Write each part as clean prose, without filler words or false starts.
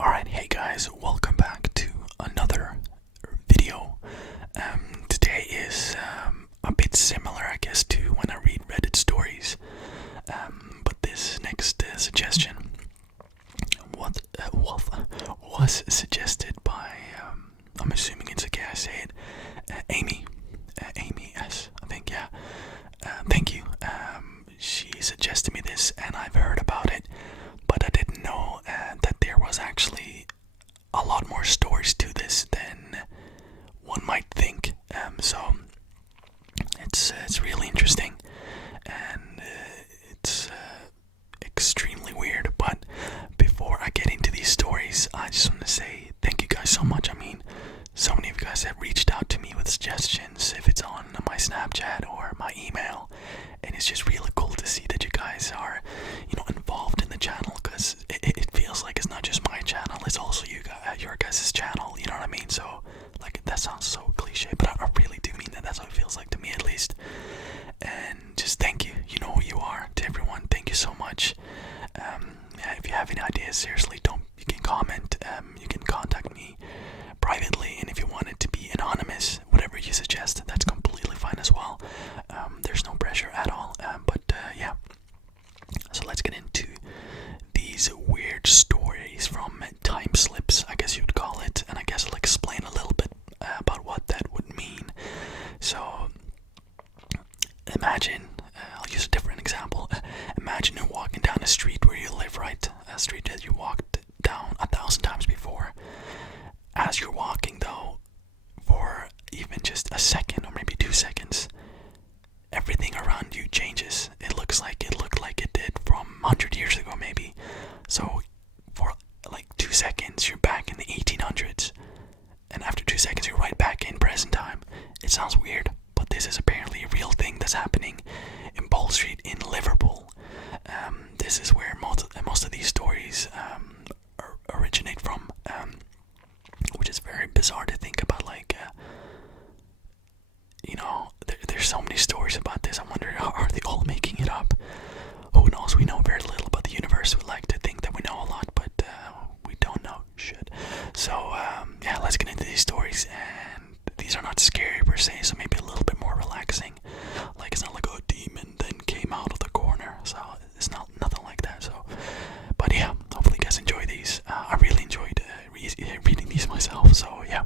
Alright, hey guys, welcome back to another video. Today is a bit similar, I guess, to when I read Reddit stories. But this next suggestion was suggested by, I'm assuming it's okay I say it, Amy. Amy S, I think, yeah. Thank you. She suggested me this and I've heard about it, but I didn't know that there was actually a lot more stories to this than one might think. So it's really interesting and it's extremely weird. But before I get into these stories, I just want to say thank you guys so much. I mean, so many of you guys have reached out to me with suggestions, if it's on my Snapchat or my email, and it's just really cool to see that you guys are, involved in the channel, because it feels like it's not just my channel, it's also your guys' channel, you know what I mean? So, like, that sounds so cliche, but I really do mean that. That's what it feels like to me, at least. And just thank you, you know who you are, to everyone. Thank you so much. If you have any ideas, seriously, you can comment, you can contact me privately, and if you want it to be anonymous, whatever you suggest, that's completely fine as well. There's no pressure at all. But yeah, so let's get into these weird stories from time slips, I guess you'd call it, and I guess I'll explain a little bit about what that would mean. So imagine, I'll use a different example. Imagine you're walking down a street where you live, right? A street that you walked down 1,000 times before. As you're walking, though, for even just a second or maybe 2 seconds, everything around you changes. It looked like it did from 100 years ago, maybe. So for like 2 seconds, you're back in the 1800s, and after 2 seconds, you're right back in present time. It sounds weird, but this is apparently a real thing that's happening in Bowl Street in Liverpool. This is where most of these stories originate from. Which is very bizarre to think about. Like, there's so many stories about this. I'm wondering, are they all making it up? Who knows? We know very little about the universe. We like to think that we know a lot, but we don't know shit. So yeah, let's get into these stories. And these are not scary per se, so maybe a little bit more relaxing. Like, it's not like, a demon then came out of the corner. So it's nothing like that. So, but yeah, hopefully you guys enjoy these. I really enjoyed reading these myself, so yeah.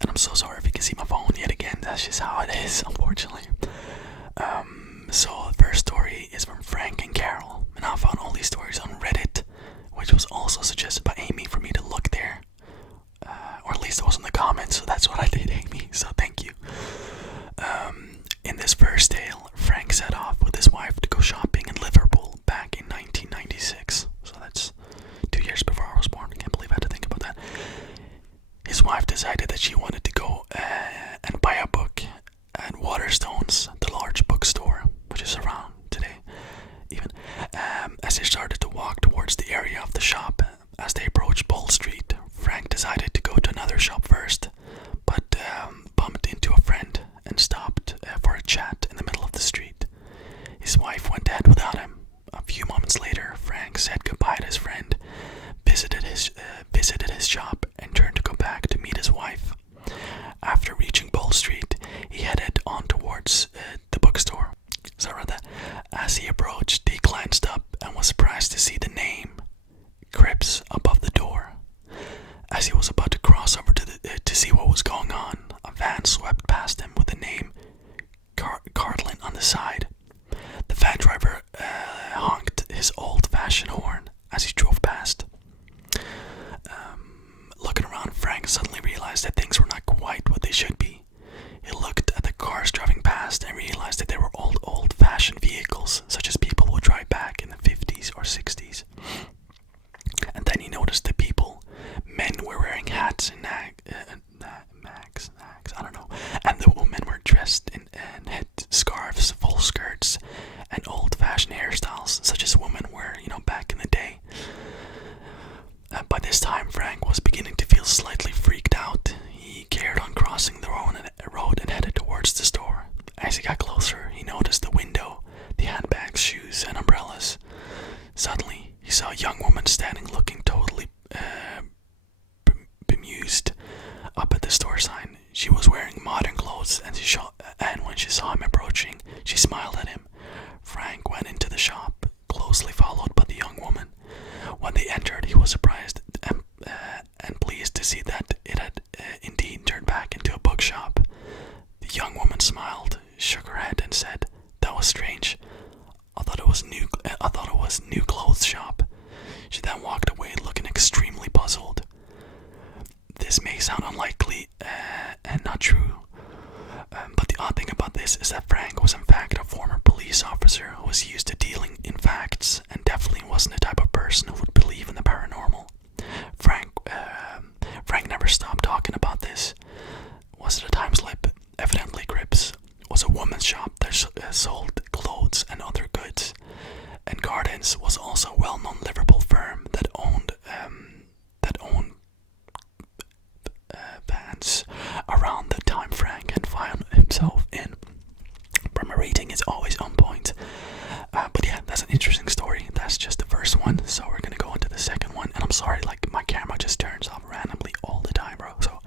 And I'm so sorry if you can see my phone yet again. That's just how it is, unfortunately. So the first story is from Frank and Carol, and I found all these stories on Reddit, which was also suggested by Amy for me to look there, or at least it was in the comments. So that's what I did, Amy. So thank you. In this first tale, Frank set off with his wife to go shopping in Liverpool back in 1996. So that's 2 years before I was born. I can't believe I had to think about that. His wife decided that she wanted to go and buy a book at Waterstones, the large bookstore, which is around today, even. As they started to walk towards the area of the shop, as they approached Bowl Street, Frank decided to go to another shop first, but bumped into a friend and stopped for a chat in the middle of the street. His wife went ahead without him. A few moments later, Frank said goodbye to his friend, visited his shop, and turned to go back to meet his wife. After reaching Bowl Street, he headed on towards the bookstore. Sorry about that. As he approached, he glanced up and was surprised to see the name Cripps above the door. As he was about to cross over to see what was going on, a van swept past him with the name Cartlin on the side. The van driver honked his old-fashioned horn as he drove past. Looking around, Frank suddenly realized that things were not quite what they should be. He looked at the cars driving past and realized that they were old-fashioned vehicles, such as people would drive back in the 50s or 60s. And then he noticed the people. Men were wearing hats and sound unlikely and not true. But the odd thing about this is that Frank was in fact a former police officer who was used to dealing in facts and definitely wasn't the type of person who would believe in the paranormal. Frank never stopped talking about this. Was it a time slip? Evidently, Cripps was a woman's shop that sold clothes and other goods. And Gardens was also a well-known Liverpool firm that owned vans around the time Frank had found himself in. But rating is always on point. But yeah, that's an interesting story. That's just the first one, so we're gonna go into the second one. And I'm sorry, like my camera just turns off randomly all the time, bro. So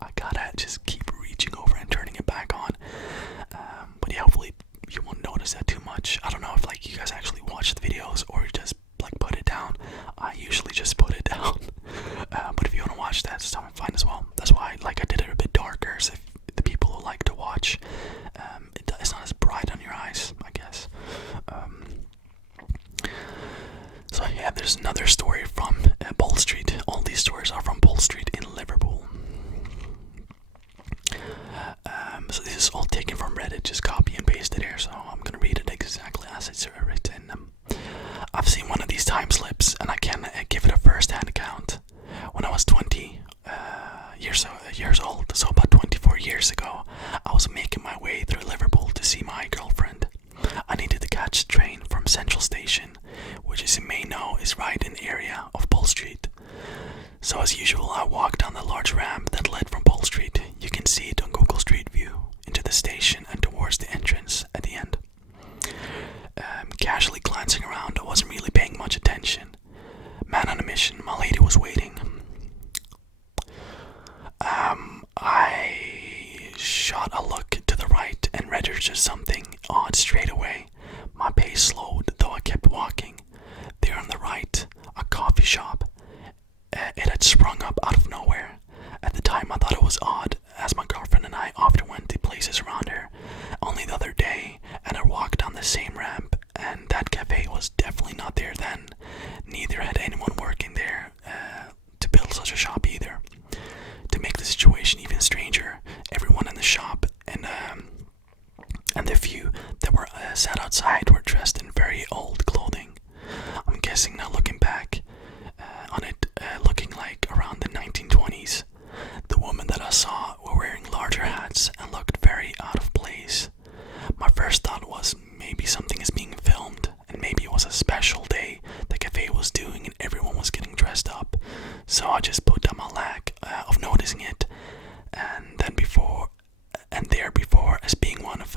I gotta just keep reaching over and turning it back on. But yeah, hopefully you won't notice that too much. I don't know if like you guys actually watch the videos or just like put it down. I usually just put it down. But if you want to watch that, it's fine as well. That's why like I did it a bit darker, so if the people who like to watch, it's not as bright on your eyes, I guess. So yeah, there's another story from Pole Street. All these stories are from Pole Street in Liverpool. So this is all taken from Reddit, just copy and paste it here, so I'm gonna read it exactly as it's written. I've seen one of these time slips, and I can give it a first-hand account. When I was 20 years old, so about 24 years ago, I was making my way through Liverpool to see my girlfriend. I needed to catch the train from Central Station, which, as you may know, is right in the area of Pole Street. So as usual, I walked down the large ramp that led from Pole Street. You can see it on Google Street View, into the station and towards the entrance at the end. Casually glancing around, I wasn't really paying much attention. Man on a mission, my lady was waiting. I shot a look to the right and registered something odd straight away. My pace slowed, though I kept walking. There on the right, a coffee shop. It had sprung up out of nowhere. At the time, I thought it was odd, as my girlfriend and I often went to places around here. Only the other day, and I walked down the same ramp, and that cafe was definitely not there then. Neither had anyone working there to build such a shop either. To make the situation even stranger, everyone in the shop and the few that were sat outside were dressed in very old clothing. I'm guessing now, looking back on it, looking like around the 1920s. The women that I saw were wearing larger hats and looked very out of place. My first thought was maybe something is being filmed, and maybe it was a special day the cafe was doing and everyone was getting dressed up. So I just put down my lack of noticing it, and then before as being one of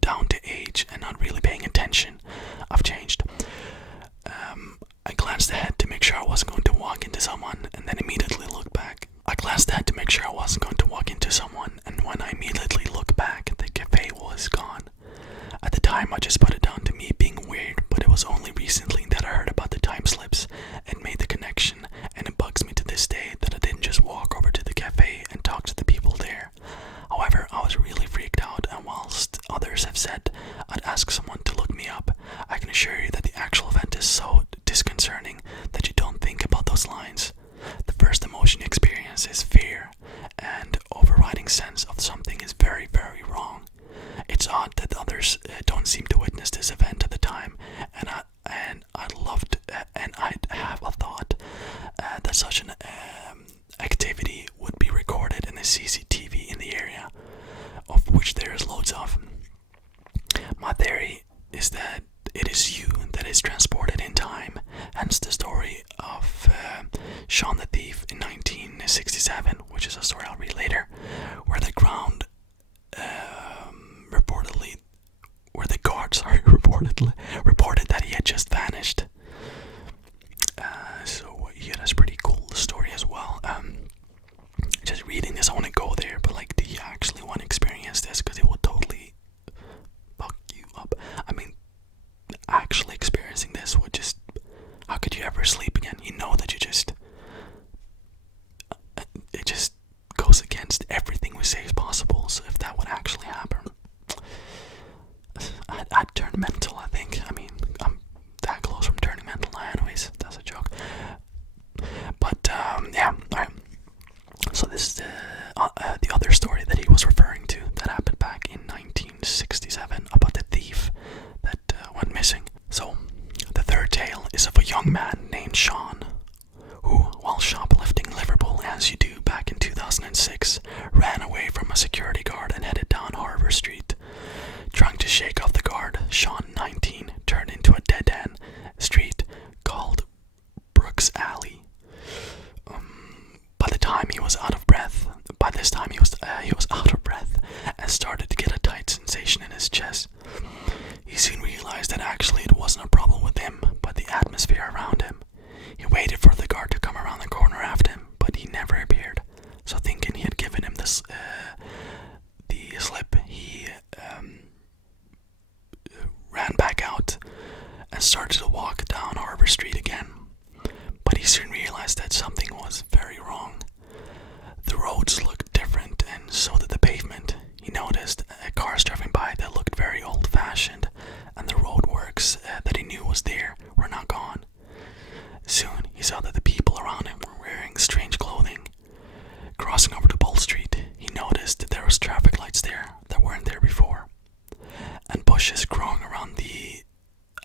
down to age and not really paying attention, I've changed. I glanced ahead to make sure I wasn't going to walk into someone, and then immediately looked back. And when I immediately looked back, the cafe was gone. At the time, I just put it down to me being weird, but it was only recently that I heard about the time slips and made the connection, and it bugs me to this day that I didn't just walk over to the cafe and talk to the people there. However, I was really freaked out, and whilst others have said I'd ask someone to look me up, I can assure you that the actual event is so disconcerting that you don't think about those lines. The first emotion you experience is fear, and overriding sense of something is very, very wrong. It's odd that others don't seem to witness this event at the time, and I'd have a thought that such an activity would be recorded in the CCTV in the area, of which there is loads of. My theory is that it is you that is transported in time, hence the story of Sean the Thief in 1967, which is a story I'll read later, where the guards reported that he had just vanished. So yeah, that's pretty cool story as well. Just reading this, I want to go there, but like, do you actually want to experience this? Because it will totally fuck you up. I mean, actually experiencing this would just, how could you ever sleep again? You know that it just goes against everything we say is possible. So if that would actually happen, I'd turn mental, I think. I mean, I'm that close from turning security guard and headed down Harbour Street. Trying to shake off the guard, Sean, 19, turned into a dead-end street called Brooks Alley. By this time he was out of breath and started to get a tight sensation in his chest. He soon realized that actually it wasn't a problem with him, but the atmosphere around him. He waited for the guard to come around the corner after him, but he never appeared. So thinking he had given him the slip, he ran back out and started to walk down Harbour Street again. But he soon realized that something was very wrong. The roads looked different, and so did the pavement. He noticed cars driving by that looked very old-fashioned, and the roadworks that he knew was there were not gone. Soon, he saw that the people around him were wearing strange clothing. Crossing over to Bowl Street, he noticed that there was traffic lights there that weren't there before, and bushes growing around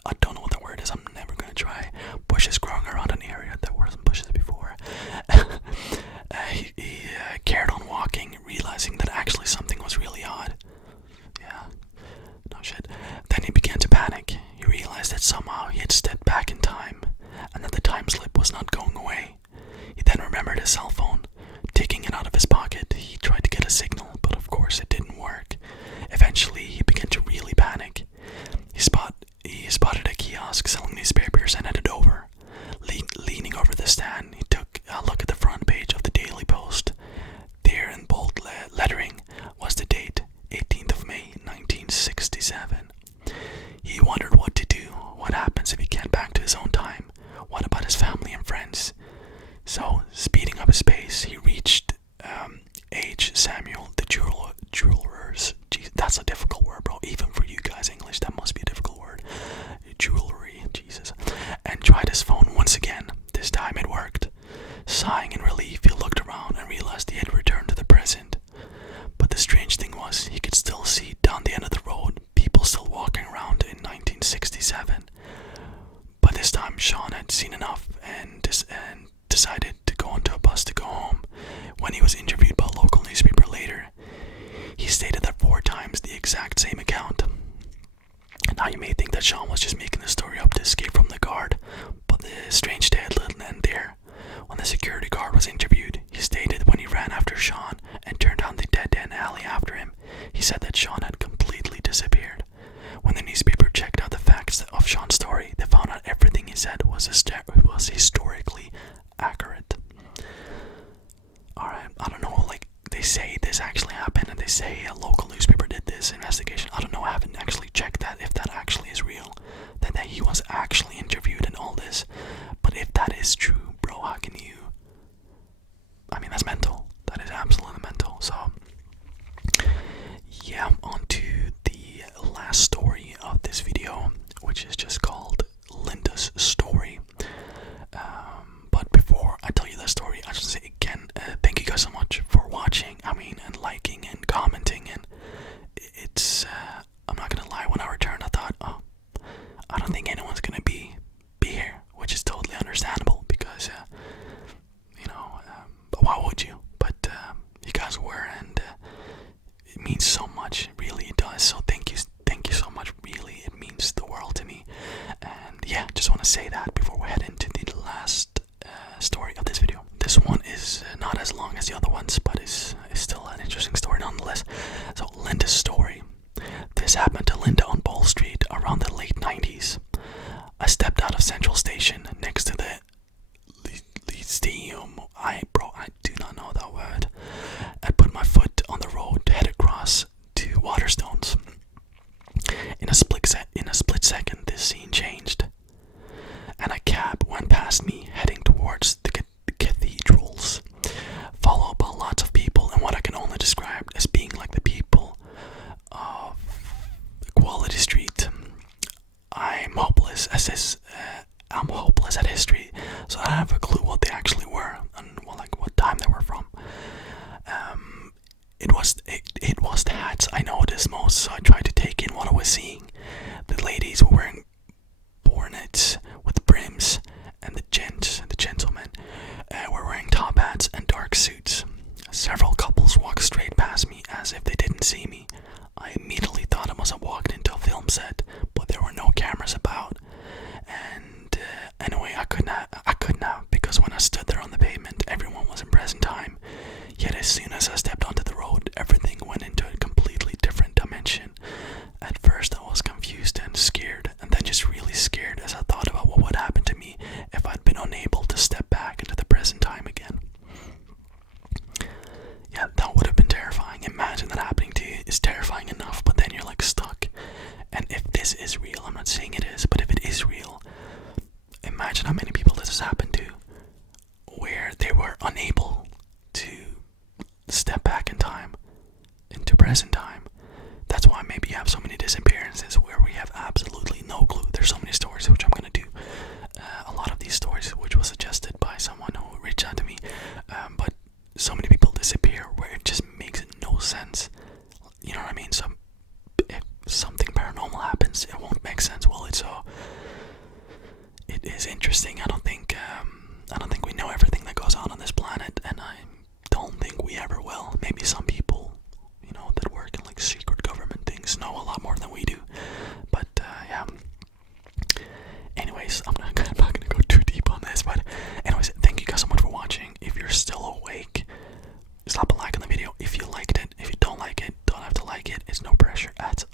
I don't know what the word is, I'm never going to try. Bushes growing around an area that wasn't bushes before. He carried on walking, realizing that actually something was really odd. Yeah, no shit. Then he began to panic. He realized that somehow he had stepped back in time, and that the time slip was not going away. He then remembered his cell phone. Taking it out of his pocket, he tried to get a signal, but of course it didn't work. Eventually, he began to really panic. He spotted a kiosk selling newspapers and headed over. Leaning over the stand, he took a look at the front page of the Daily Post. There in bold lettering was the date, 18th of May, 1967. He wondered what to do. What happens if he can't back to his own time? What about his family and friends? So, speeding up his pace, he reached H. Samuel, the jewelers. Jeez, that's a difficult word, bro. Even for you guys, English, that must be a difficult word. Jewelry, Jesus. And tried his phone once again. This time it worked. Sighing in relief, he looked around and realized he had returned to the present. But the strange thing was, he could still see down the end of the road people still walking around in 1967. But this time, Sean had seen enough and decided to go onto a bus to go home. When he was interviewed by a local newspaper later, he stated that 4 times the exact same account. Now you may think that Sean was just making the story up to escape from the guard, but the strange tale didn't end there. When the security guard was interviewed, he stated when he ran after Sean and turned down the dead-end alley after him, he said that Sean had completely disappeared. When the newspaper checked out the facts of Sean's story, they found out everything he said was historically accurate. Alright, I don't know, like, they say this actually happened, and they say a local newspaper did this investigation. I don't know, I haven't actually checked that, if that actually is real, that he was actually interviewed and all this. But if that is true, bro, how can you... I mean, that's mental. That is absolutely mental. So, yeah, on to the last story of this video, which is just called Linda's Story. But before I tell you that story, I just say again, thank you guys so much for watching, and liking and commenting, and it's, I'm not gonna lie, when I returned I thought, oh, I don't think anyone's gonna be here, which is totally understandable, because, but why would you? But, you guys were, and, it means so much, really it does, so thank you so much, really, it means the world to me. And yeah, just want to say that before we head into the last story of this video. This one is not as long as the other ones, but is still an interesting story nonetheless. So, Linda's story. This happened to Linda on Bowl Street around the late 90s. I stepped out of Central Station next to the Lyceum. I do not know that word. I put my foot on the road to head across to Waterstones. In a split second, this scene changed, and a cab went past me heading towards the cathedrals, followed by lots of people and what I can only describe as being like the people of Quality Street. I'm hopeless at history, so I don't have a clue what they actually were and didn't see me. I immediately thought I must have walked into a film set, but there were no cameras about. And anyway, I couldn't have, because when I stood there on the pavement, everyone was in present time. Yet as soon as I stepped onto the road, everything went into a completely different dimension. At first I was confused and scared, and then just really scared as I thought about what would happen to me if I'd been unable to step back into the present time again. Yeah, that would have been terrifying. Imagine that happening to you. It's terrifying enough, but then you're like stuck. And if this is real, I'm not saying it is, but if it is real, imagine how many people this has happened to, where they were unable to step back in time, into present time. That's why maybe you have so many disappearances where we have absolutely no clue. There's so many stories, which I'm going to do. A lot of these stories, which was suggested by someone who reached out to me. But so many people disappear where it just makes no sense. You know what I mean? So if something paranormal happens, it won't make sense, will it? So it is interesting. I don't think we know everything that goes on this planet, and I don't think we ever will. Maybe some people, that work in like secret government things know a lot more than we do. But yeah. Anyways, I'm not gonna go too deep on this. But anyways, thank you guys so much for watching. If you're still awake, slap a like on the video if you liked it. If you don't like it, don't have to like it. It's no pressure at